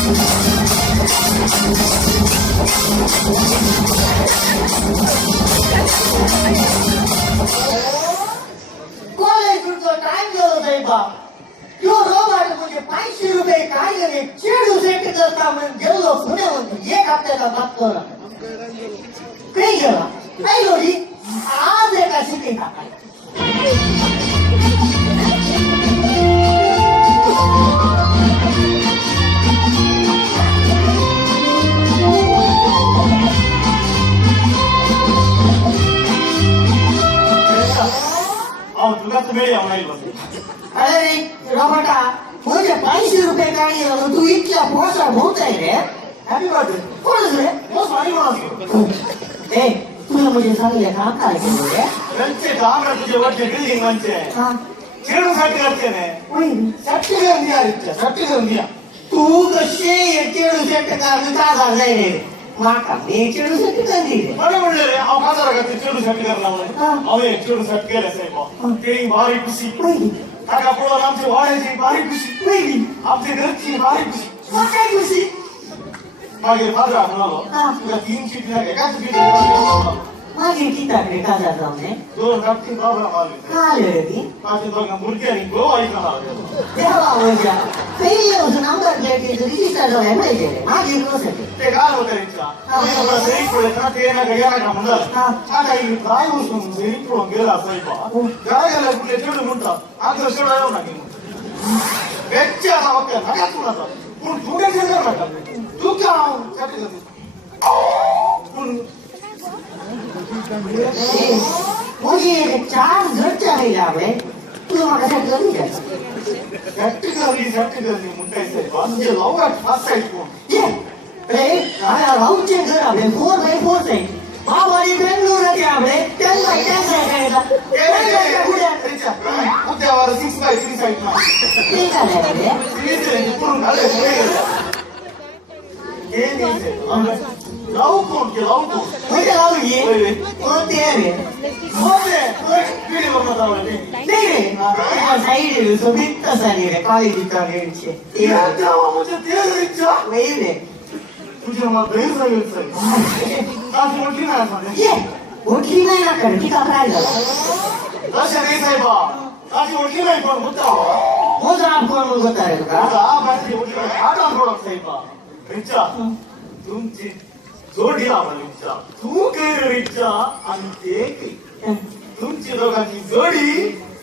College time गेलो साहेबा यो रोबाट म्हणजे 500 रुपये काय गेले चेडू सेट करता म्हणून गेलो पुण्यामध्ये एक हप्त्याचा बाप करा काही गेला नाही लोडी आज एका शिटी अरे रोबाटा म्हणजे 500 रुपये काय गेलं तू इतक्या पोसा भोवत आहे रे हॅपी बर्थडे कोण रे मोस मारी मास ए तुला म्हणजे सांगले काम काय केलं रे त्यांचे काम तुझे वरचे बिल्डिंग म्हणजे चेडू साठी करते ने साठी घेऊन द्या रिक्षा साठी घेऊन द्या तू कसे चेडू सेट करून का झालाय रे माका मी चेडू सेट करी रे बरं म्हणलं रे अहो खासदार का चेडू साठी करणार म्हणून अहो एक चेडू साठी केलं साहेब ते भारी खुशी काका पुढं आमची वाड्याची भारी खुशी आमची घरची भारी खुशी काय खुशी मागे फादरा म्हणालो तुला 3 सीट नाही एका सीट माझी किताकडे का जाऊ नये 2 रात्री बाबरा मारले काय रे ती माझे दोघं मुलगी गो ऐकणार देवा वजा पहिली येऊन नंबर प्लेट रजिस्टर झालाय पाहिजे माझी नसते ते काय होतं रिक्षा सही पडत ना ते ना घ्या का म्हणलं आता ही काय उसून सही पडून गेला साहेब काय गेला कुठले चेडू म्हणतात आज शेडा येऊ नका बेच्चा वक्त नका तुला पण थोडे शेडा नका तू क्या साठी पण म्हणजे 4 घरच्या आहे आपले तुला मला साठी करून द्या साठी म्हणताय साहेब म्हणजे लवकर फास्ट आहे कोण ये रे आया राऊचे घर आपले 4x4 आहे बाबानी बेंगळूर आहे आपले त्यांना काय उद्यावर 6x3 साईड ना ते काय रे पूर्ण लावू कोण के लावू कोण म्हणजे लावू ये कोणते रे व्हिडिओ बनवत आवडते नाही रे साईड सोबत तसा नाही रे काळी दिसता रेडचे म्हणजे ते रिक्षा नाही रे तुझ्या मला गैरसमज आज मोठी नाही सांगा ये ओळखी नाही ना कर ठीक आहे राहिला तशा नाही साहेबा अशी ओळखी नाही पण होता मोजा कोण बोलत आहे का माझी ओळखी आता प्रोडक्ट साहेबा रिक्षा तुमची जोडी आवडली रिक्षा तू काय रिक्षा आणि ते तुमची दोघांची जोडी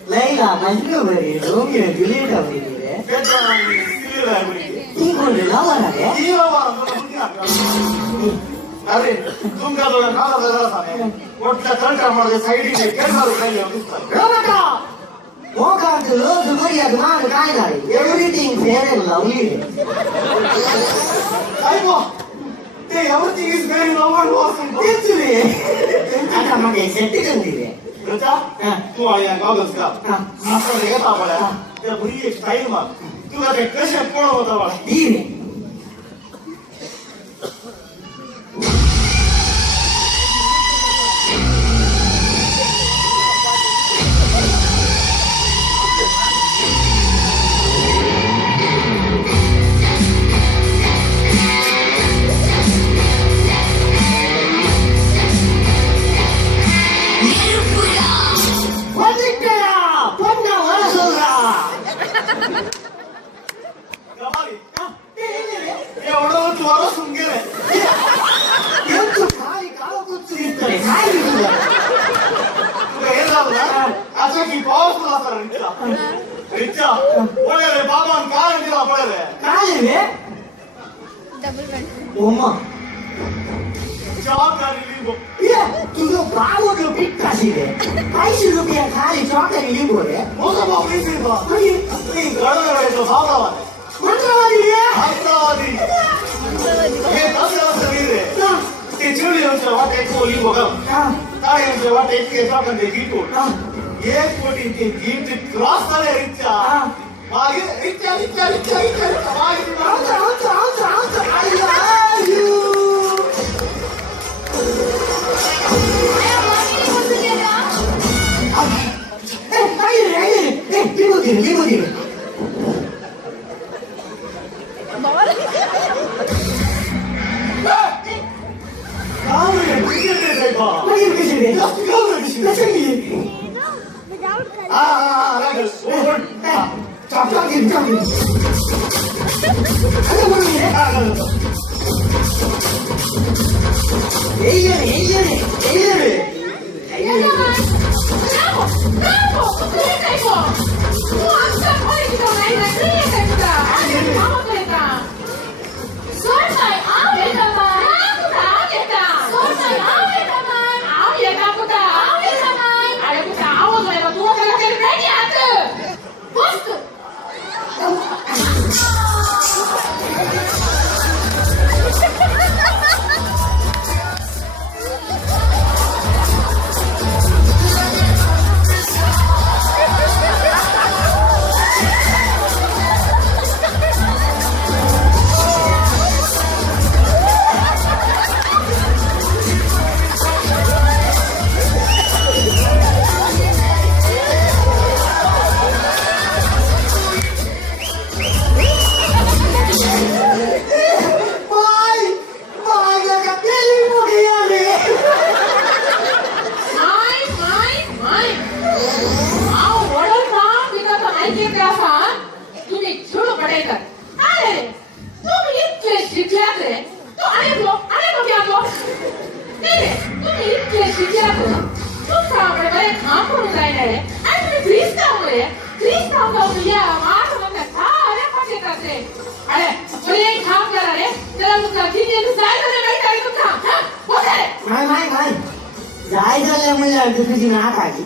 लैला मजनू बरी रोमियो जुलियट आवडी रे ती कोण रे लावा रे अरे तुमच्या दोघांना खाला जरा सांगा कोणत्या तंत्रामध्ये साईडीने केंद्रावर काही दिसतात रोबटा मोकांत रोज मर्याद मान काय नाही एव्हरीथिंग फेअर अँड लवली साहेब ते एव्हरीथिंग इज व्हेरी लवली वासून तेच रे आता मग सेट करून दिले रचा तू आया गावस का आपण घेत आपल्या त्या भुरी एक स्टाईल मार तुला ते कसे कोण होता बा ती रे रिक्षा पळे रे बाबान काय दिला पळे रे काय रे ओमा चॉकलेट लिंबू ये तुझं बाबू तो पिक काशी रे 500 रुपये खाली चॉकलेट लिंबू रे मोठा बाबू लिंबू बा तुम्ही गडगडायचं भावला मंत्रवादी रे मंत्रवादी हे तसं रे ते चिवडी आमच्या वाटेत कोली बघा काय आमच्या वाटेत के चॉकलेट गिटो 1 कोटी के गिफ्ट क्रॉस झाले रिक्षा मागे रिक्षा रिक्षा रिक्षा रिक्षा मागे I love you. लिंबू दे रे जास्त घाबरलं कशी? कसं हा लागल ओढ. हा. चाप चाप घे, चाप घे. अरे म्हणून रे हा, लागल. नाही जाय झालं म्हणजे तुझी नाक आली